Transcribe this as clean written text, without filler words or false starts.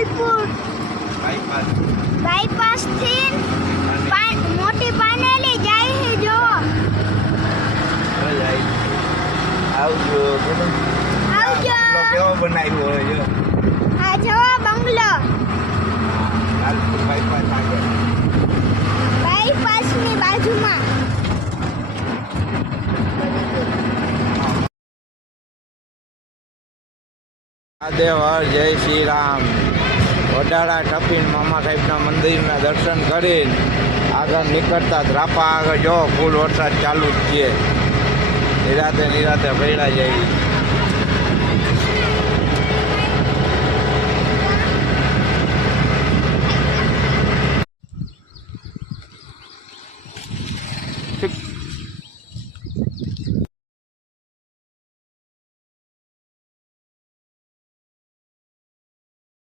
Lalpur bypass થી મોટી પાનેલી જાય છે જો આવજો આવજો કેવો બનાવ્યો હોય જો આ જો બંગલો લાલપુર બાયપાસ આગળ બાયપાસ ની બાજુમાં મહાદેવ હર જય શ્રી રામ વડાળા ટપીને મામા સાહેબના મંદિરના દર્શન કરીને આગળ નીકળતા ધ્રાપા આગળ જો ફૂલ વરસાદ ચાલુ જ છે નિરાતે પડ્યા જાય.